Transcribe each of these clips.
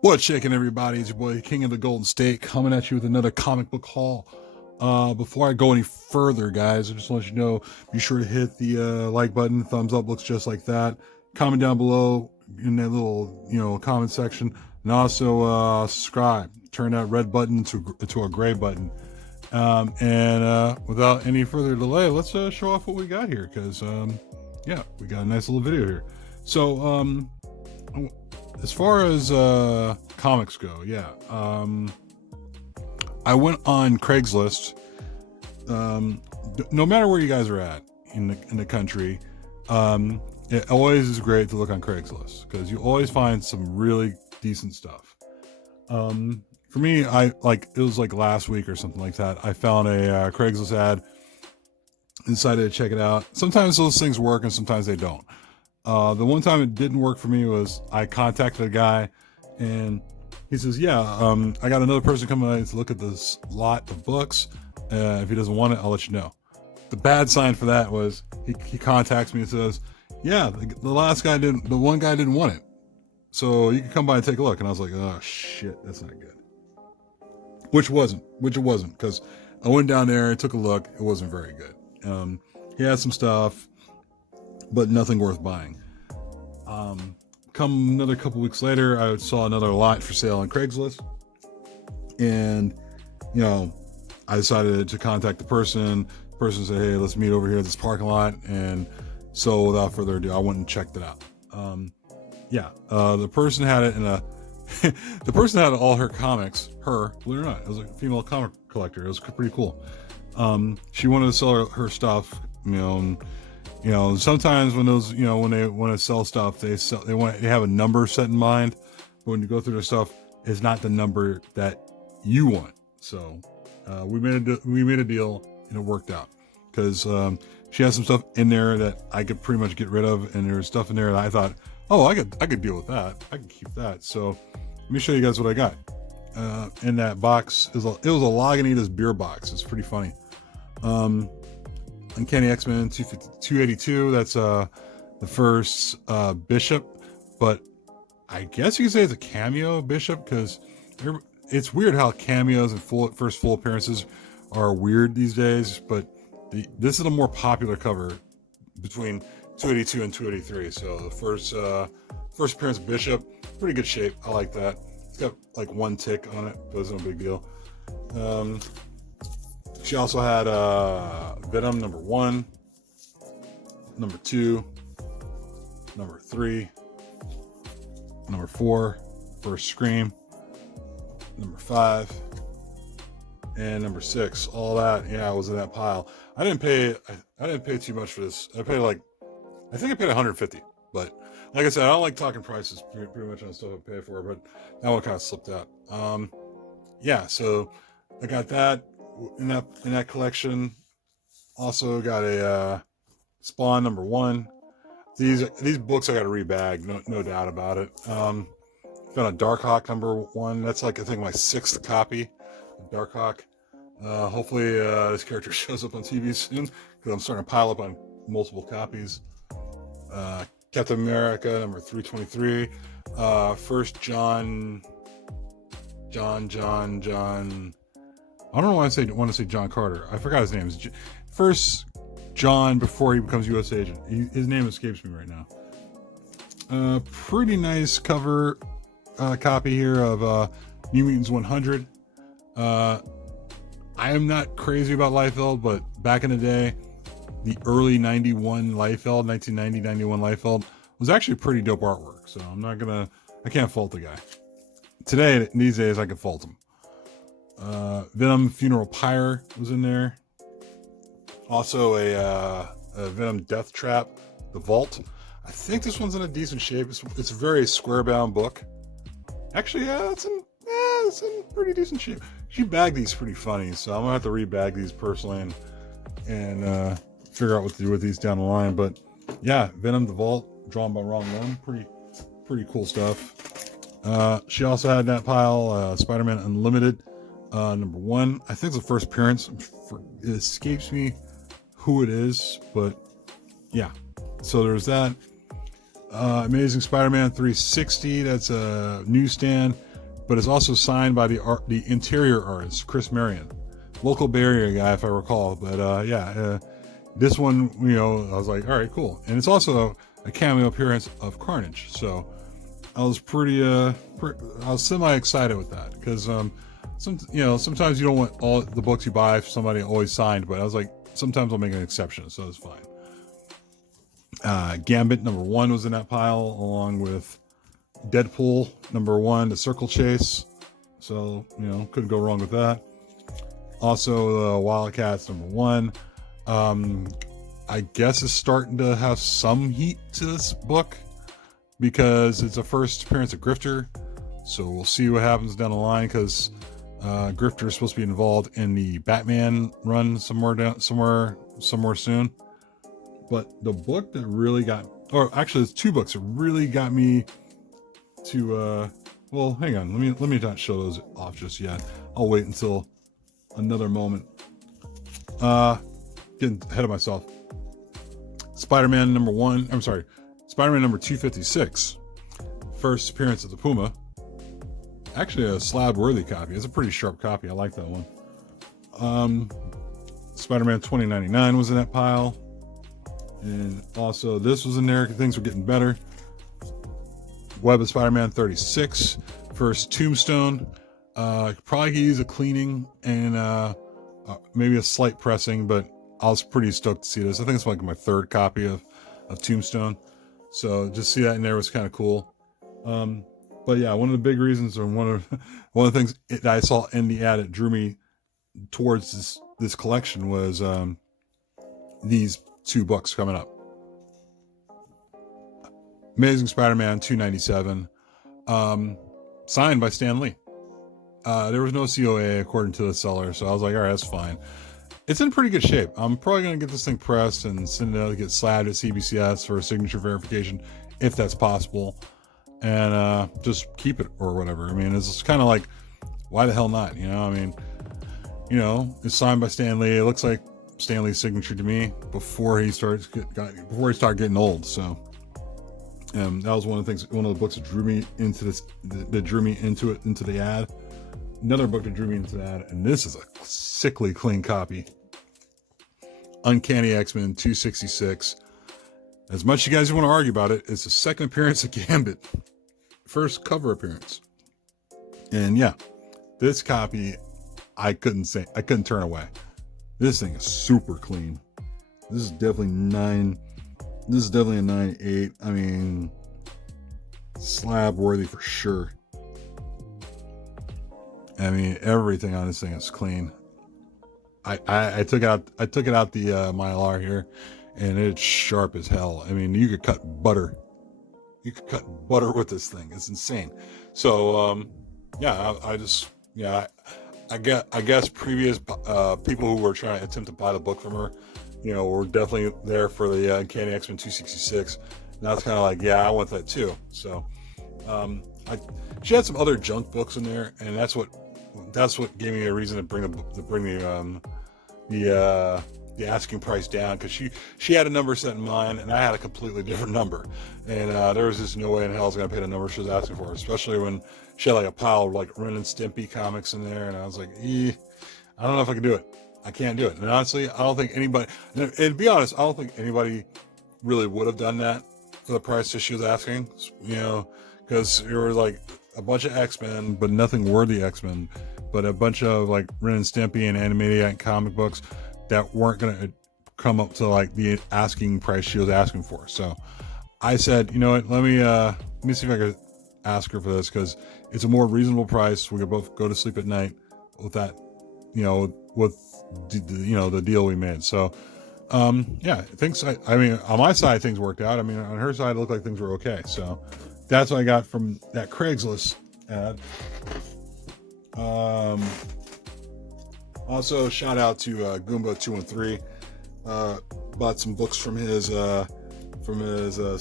What's shaking, everybody? It's your boy King of the Golden State coming at you with another comic book haul. Before I go any further, guys, I just want you to know, be sure to hit the like button. Thumbs up looks just like that. Comment down below in that little comment section, and also subscribe. Turn that red button into a gray button. Without any further delay, let's show off what we got here, because yeah, we got a nice little video here. So as far as comics go, yeah, I went on Craigslist. No matter where you guys are at in the country, it always is great to look on Craigslist because you always find some really decent stuff. For me, it was like last week or something like that. I found a Craigslist ad and decided to check it out. Sometimes those things work and sometimes they don't. The one time it didn't work for me was I contacted a guy and he says, yeah, I got another person coming in to look at this lot of books. If he doesn't want it, I'll let you know. The bad sign for that was he contacts me and says, yeah, the one guy didn't want it. So you can come by and take a look. And I was like, oh shit, that's not good. Which it wasn't, because I went down there and took a look. It wasn't very good. He had some stuff, but nothing worth buying. Come another couple weeks later, I saw another lot for sale on Craigslist, and I decided to contact the person. The person said, hey, let's meet over here at this parking lot. And so without further ado, I went and checked it out. The person had it in a the person had all her comics, believe it or not, it was a female comic collector. It was pretty cool. She wanted to sell her stuff, sometimes when those, when they want to sell stuff, they have a number set in mind, but when you go through their stuff, it's not the number that you want. So we made a deal and it worked out because she has some stuff in there that I could pretty much get rid of, and there's stuff in there that I thought, oh, I could deal with that. I can keep that. So let me show you guys what I got. In that box it was a Lagunitas beer box. It's pretty funny. Uncanny X-Men 282. That's the first Bishop, but I guess you could say it's a cameo Bishop because it's weird how cameos and first full appearances are weird these days. But this is a more popular cover between 282 and 283. So the first appearance of Bishop, pretty good shape. I like that. It's got like one tick on it, but it's no big deal. She also had Venom number 1, number 2, number 3, number 4, first Scream, number 5, and number 6. All that, yeah, was in that pile. I didn't pay too much for this. I think I paid $150. But like I said, I don't like talking prices pretty much on stuff I pay for, but that one kind of slipped out. Yeah, so I got that in that collection. Also got a Spawn number 1. These books I got to rebag, no doubt about it. Found a Darkhawk number 1. That's like I think my 6th copy of Darkhawk. Hopefully this character shows up on TV soon because I'm starting to pile up on multiple copies. Captain America number 323. First John. I don't know why I want to say John Carter. I forgot his name. First John before he becomes U.S. agent. His name escapes me right now. Pretty nice cover copy here of New Mutants 100. I am not crazy about Liefeld, but back in the day, the early 91 Liefeld, 1990-91 Liefeld was actually pretty dope artwork. So I can't fault the guy. Today, these days, I can fault him. Venom Funeral Pyre was in there. Also a Venom Death Trap, The Vault. I think this one's in a decent shape. It's a very square bound book. Actually, yeah, it's in pretty decent shape. She bagged these pretty funny, so I'm gonna have to rebag these personally and figure out what to do with these down the line. But yeah, Venom the Vault, drawn by Ron Lim, pretty cool stuff. She also had in that pile Spider-Man Unlimited number 1. I think it's the first appearance. It escapes me who it is, but yeah. So there's that. Amazing Spider-Man 360. That's a newsstand. but it's also signed by the interior artist, Chris Marion, local Bay Area guy, if I recall. But this one, I was like, all right, cool. And it's also a cameo appearance of Carnage. So I was I was semi excited with that because, sometimes you don't want all the books you buy for somebody always signed, but I was like, sometimes I'll make an exception. So it's fine. Gambit #1 was in that pile, along with Deadpool #1, The Circle Chase. So, couldn't go wrong with that. Also, Wildcats #1. I guess it's starting to have some heat to this book because it's a first appearance of Grifter. So we'll see what happens down the line, because Grifter is supposed to be involved in the Batman run somewhere soon. But the book that really actually, there's two books that really got me to. Well, hang on. Let me not show those off just yet. I'll wait until another moment. Getting ahead of myself. Spider-Man #1. I'm sorry. Spider-Man number 256. First appearance of the Puma. Actually, a slab-worthy copy. It's a pretty sharp copy. I like that one. Spider-Man 2099 was in that pile. And also, this was in there. Things were getting better. Web of Spider-Man 36. First Tombstone. Probably could use a cleaning and maybe a slight pressing, but I was pretty stoked to see this. I think it's like my third copy of Tombstone. So just see that in there was kind of cool. But yeah, one of the big reasons, or one of the things that I saw in the ad that drew me towards this collection was these two books coming up. Amazing Spider-Man 297, signed by Stan Lee. There was no COA according to the seller, so I was like, all right, that's fine. It's in pretty good shape. I'm probably going to get this thing pressed and send it out to get slabbed at CBCS for signature verification, if that's possible, and just keep it or whatever. I mean, it's kind of like, why the hell not? It's signed by Stan Lee. It looks like Stan Lee's signature to me before he started getting old. So that was one of the books that drew me into this, into the ad. Another book that drew me into that, and this is a sickly clean copy. Uncanny X-Men 266. As much as you guys want to argue about it, it's the second appearance of Gambit. First cover appearance. And yeah, this copy, I couldn't turn away. This thing is super clean. This is definitely a 9.8. I mean, slab worthy for sure. I mean, everything on this thing is clean. I took out the Mylar here, and it's sharp as hell. I mean, you could cut butter. You could cut butter with this thing. It's insane. So, I guess previous people who were trying to attempt to buy the book from her, were definitely there for the Uncanny X-Men 266. Now it's kind of like, yeah, I want that too. So, she had some other junk books in there, and that's what gave me a reason to bring the asking price down, because she had a number set in mind and I had a completely different number, and there was just no way in hell I was gonna pay the number she was asking for, especially when she had like a pile of like Ren and Stimpy comics in there, and I was like, I don't know if I can do it. I can't do it. And honestly, I don't think anybody, and to be honest, I don't think anybody really would have done that for the price that she was asking, because there were like a bunch of X-Men, but nothing worthy X-Men, but a bunch of like Ren and Stimpy and Animaniac comic books that weren't going to come up to like the asking price she was asking for. So I said, you know what, let me see if I could ask her for this, because it's a more reasonable price. We could both go to sleep at night with that, with the deal we made. So things, I mean, on my side, things worked out. I mean, on her side, it looked like things were okay. So that's what I got from that Craigslist ad. Also, shout out to Gumba 213. Bought some books from his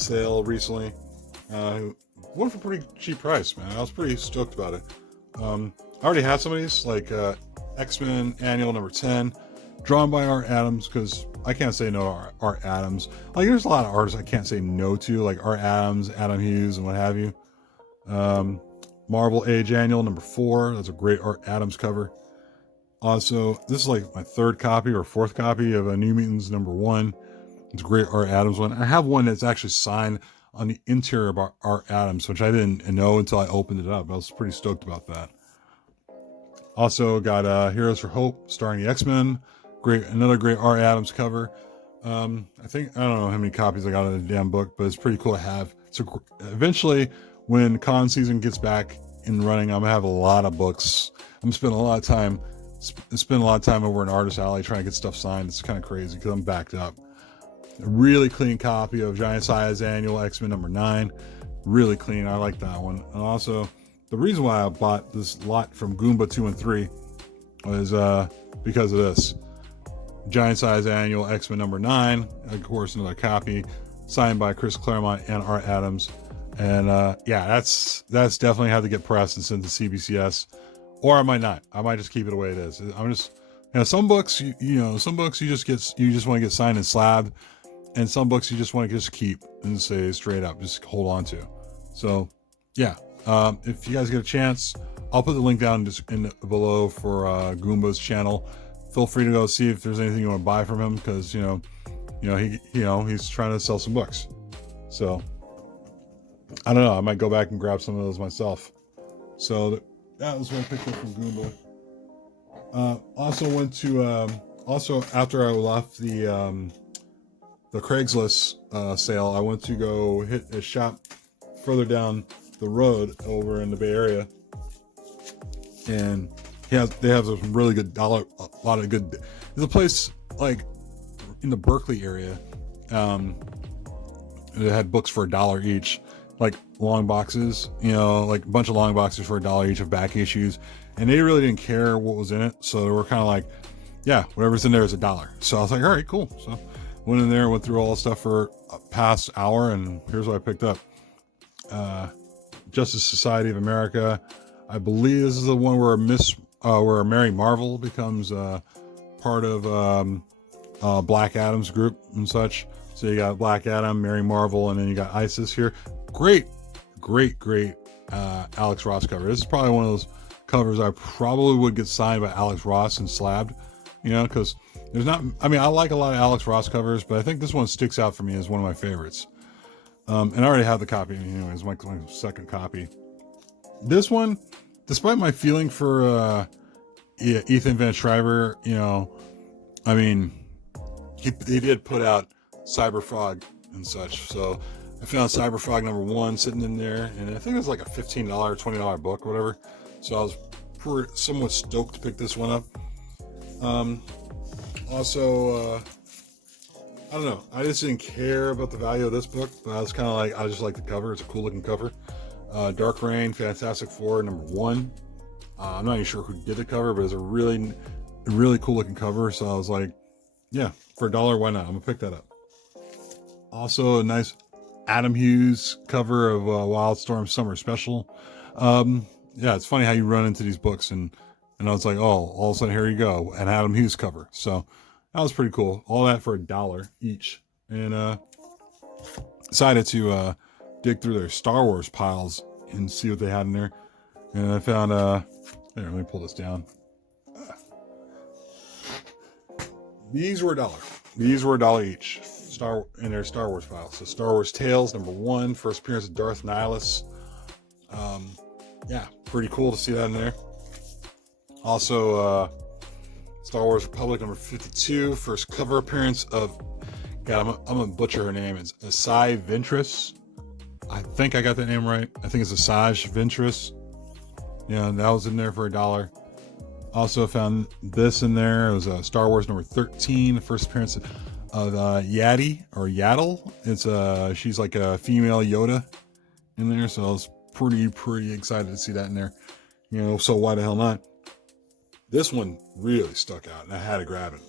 sale recently. One for a pretty cheap price, man. I was pretty stoked about it. I already have some of these, like X-Men Annual number 10, drawn by Art Adams, because I can't say no to Art Adams. Like, there's a lot of artists I can't say no to, like Art Adams, Adam Hughes, and what have you. Marvel Age Annual number 4. That's a great Art Adams cover. Also, this is like my 3rd copy or 4th copy of New Mutants number 1. It's a great Art Adams one. I have one that's actually signed on the interior of Art Adams, which I didn't know until I opened it up. I was pretty stoked about that. Also got Heroes for Hope starring the X-Men. Another great Art Adams cover. I don't know how many copies I got of the damn book, but it's pretty cool to have. So eventually, when con season gets back in running, I'm gonna have a lot of books. I'm spending a lot of time over in Artist Alley trying to get stuff signed. It's kind of crazy because I'm backed up. A really clean copy of Giant Size Annual X-Men number 9. Really clean. I like that one. And also, the reason why I bought this lot from Gumba 2 and 3 was because of this. Giant Size Annual X-Men number 9. Of course, another copy signed by Chris Claremont and Art Adams. And yeah, that's definitely had to get pressed and sent to CBCS. Or I might not. I might just keep it the way it is. I'm just, some books, some books you just want to get signed and slabbed. And some books you just want to just keep and say straight up, just hold on to. So, yeah. If you guys get a chance, I'll put the link down below for Goomba's channel. Feel free to go see if there's anything you want to buy from him because he's trying to sell some books. So, I don't know. I might go back and grab some of those myself. So that was what I picked up from Goomba. Also went to after I left the Craigslist sale, I went to go hit a shop further down the road over in the Bay Area, and they have some really good there's a place like in the Berkeley area that had books for $1 each, like long boxes, like a bunch of long boxes for $1 each of back issues, and they really didn't care what was in it, so they were kind of like, yeah, whatever's in there is $1. So I was like, all right, cool. So went in there, went through all the stuff for a past hour, and here's what I picked up. Justice Society of America. I believe this is the one where where Mary Marvel becomes part of Black Adam's group and such. So you got Black Adam, Mary Marvel, and then you got Isis here. Great Alex Ross cover. This is probably one of those covers I probably would get signed by Alex Ross and slabbed, because there's not, I like a lot of Alex Ross covers, but I think this one sticks out for me as one of my favorites. And I already have the copy anyways, my second copy. This one, despite my feeling for Ethan Van Sciver, he did put out Cyberfrog and such, so I found Cyberfrog number 1 sitting in there, and I think it was like a $15 $20 book or whatever, so I was somewhat stoked to pick this one up. Also, I don't know, I just didn't care about the value of this book, but I was kind of like, I just like the cover. It's a cool looking cover. Dark Reign Fantastic Four number 1. I'm not even sure who did the cover, but it's a really cool looking cover, so I was like, yeah, for $1, why not? I'm gonna pick that up. Also a nice Adam Hughes cover of Wildstorm Summer Special. Yeah, it's funny how you run into these books, and I was like, oh, all of a sudden here you go, an Adam Hughes cover. So that was pretty cool. All that for $1 each. And decided to dig through their Star Wars piles and see what they had in there. And I found here, let me pull this down. These were $1. These were $1 each. In their Star Wars files. So Star Wars Tales number 1, first appearance of Darth Nihilus. Yeah, pretty cool to see that in there. Also, Star Wars Republic number 52, first cover appearance of, God, I'm gonna butcher her name. It's Asajj Ventress. I think I got that name right. I think it's Asajj Ventress. Yeah, that was in there for $1. Also found this in there. It was Star Wars number 13, first appearance of Yadi or Yaddle. It's she's like a female Yoda in there, so I was pretty excited to see that in there. So why the hell not? This one really stuck out, and I had to grab it.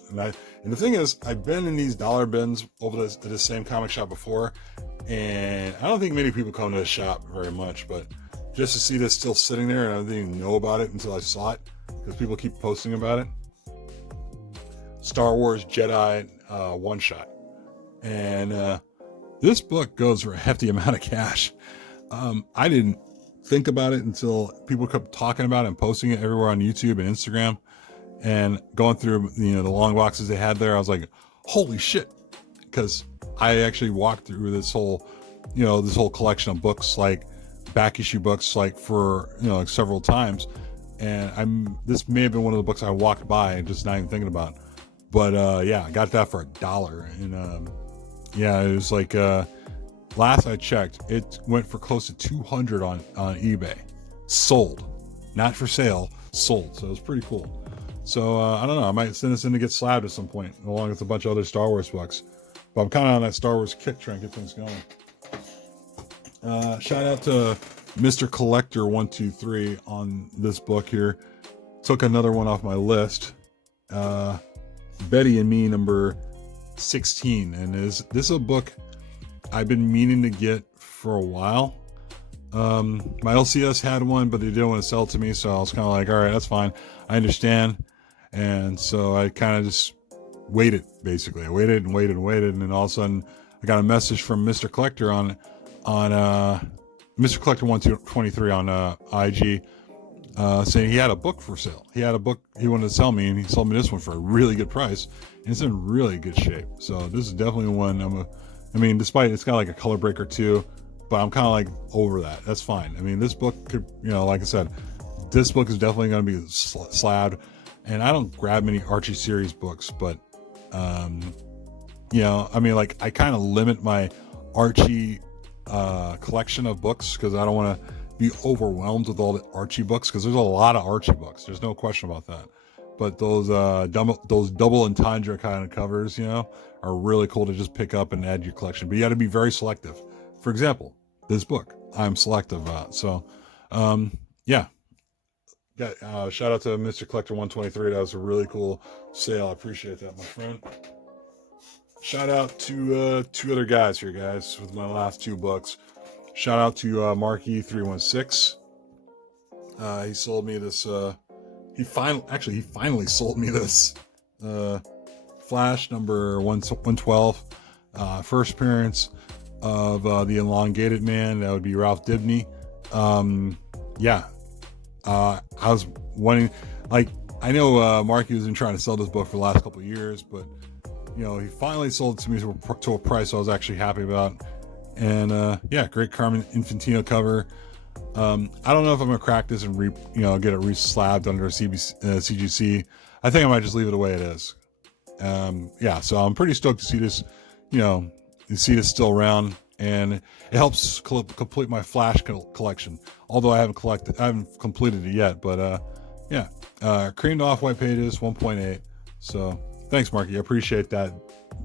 And the thing is, I've been in these dollar bins over this same comic shop before, and I don't think many people come to this shop very much, but just to see this still sitting there, and I didn't even know about it until I saw it, because people keep posting about it. Star Wars Jedi one shot, and this book goes for a hefty amount of cash. I didn't think about it until people kept talking about it and posting it everywhere on YouTube and Instagram, and going through, you know, the long boxes they had there. I was like, holy shit. Because I actually walked through this whole, you know, this whole collection of books, like back issue books, like for, you know, like several times. And this may have been one of the books I walked by and just not even thinking about. But yeah, I got that for $1. And yeah, it was like, last I checked, it went for close to 200 on eBay. Sold. Not for sale, sold. So it was pretty cool. So I don't know, I might send this in to get slabbed at some point, along with a bunch of other Star Wars books. But I'm kind of on that Star Wars kick, trying to get things going. Shout out to Mr. Collector 123 on this book here. Took another one off my list. Betty and Me number 16. And this is a book I've been meaning to get for a while. My LCS had one, but they didn't want to sell it to me. So I was kind of like, all right, that's fine. I understand. And so I kind of just waited, basically. I waited and waited and waited, and then all of a sudden I got a message from Mr. Collector on Mr. Collector 123 on IG, saying he had a book for sale. He had a book he wanted to sell me, and he sold me this one for a really good price, and it's in really good shape. So this is definitely one I mean, despite it's got like a color break or two, but I'm kind of like over that. That's fine. I mean, this book could, you know, like I said, this book is definitely going to be slabbed. And I don't grab many Archie series books, but you know, I mean, like, I kind of limit my Archie collection of books because I don't want to be overwhelmed with all the Archie books, because there's a lot of Archie books. There's no question about that. But those double entendre kind of covers, you know, are really cool to just pick up and add to your collection. But you got to be very selective. For example, this book, I'm selective about. So, yeah. Shout out to Mr. Collector 123. That was a really cool sale. I appreciate that, my friend. Shout out to two other guys here, guys, with my last two books. Shout out to Marky 316. He sold me this. He finally sold me this Flash number 112. First appearance of the elongated man. That would be Ralph Dibny. Yeah. I was wanting, like, I know Marky was been trying to sell this book for the last couple of years, but, you know, he finally sold it to me to a price I was actually happy about. And yeah, great Carmen Infantino cover. I don't know if I'm gonna crack this and get it re-slabbed under a CGC. I think I might just leave it the way it is. Yeah, so I'm pretty stoked to see this, see this still around, and it helps complete my Flash collection. Although I haven't completed it yet, but yeah, creamed off white pages 1.8. So thanks, Marky. I appreciate that.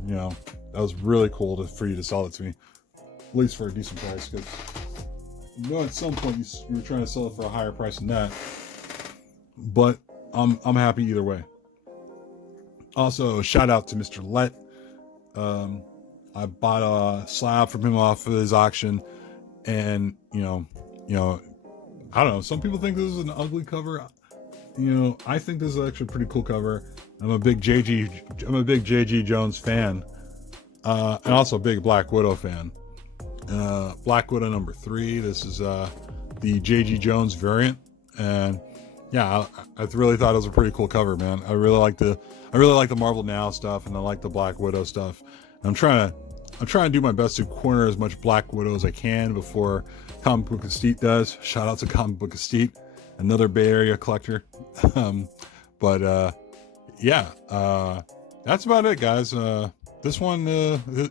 That was really cool for you to sell it to me, at least for a decent price. Because at some point you were trying to sell it for a higher price than that. But I'm happy either way. Also, shout out to Mr. Let. I bought a slab from him off of his auction, and I don't know. Some people think this is an ugly cover. I think this is actually a pretty cool cover. I'm a big JG Jones fan, and also a big Black Widow fan. Black Widow number 3. This is the JG Jones variant, and yeah, I really thought it was a pretty cool cover, man. I really like the Marvel Now stuff, and I like the Black Widow stuff. And I'm trying to do my best to corner as much Black Widow as I can before Comic Book Estate does. Shout out to Comic Book Estate, another Bay Area collector. Yeah, that's about it, guys. This one,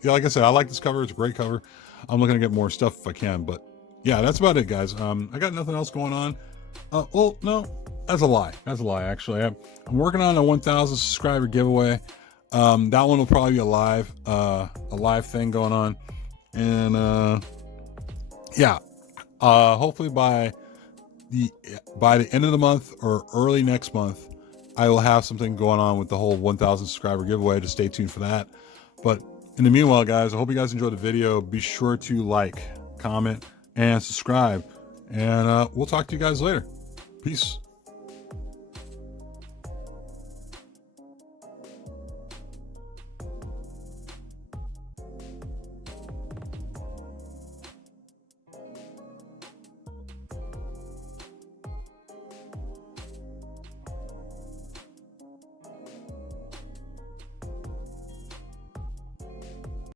like I said, I like this cover. It's a great cover. I'm looking to get more stuff if I can, but yeah, that's about it, guys. I got nothing else going on. Well, no, that's a lie. Actually, I'm working on a 1,000 subscriber giveaway. That one will probably be a live thing going on, and yeah, hopefully by the end of the month or early next month, I will have something going on with the whole 1,000 subscriber giveaway. Just stay tuned for that. But in the meanwhile, guys, I hope you guys enjoyed the video. Be sure to like, comment, and subscribe, and we'll talk to you guys later. Peace.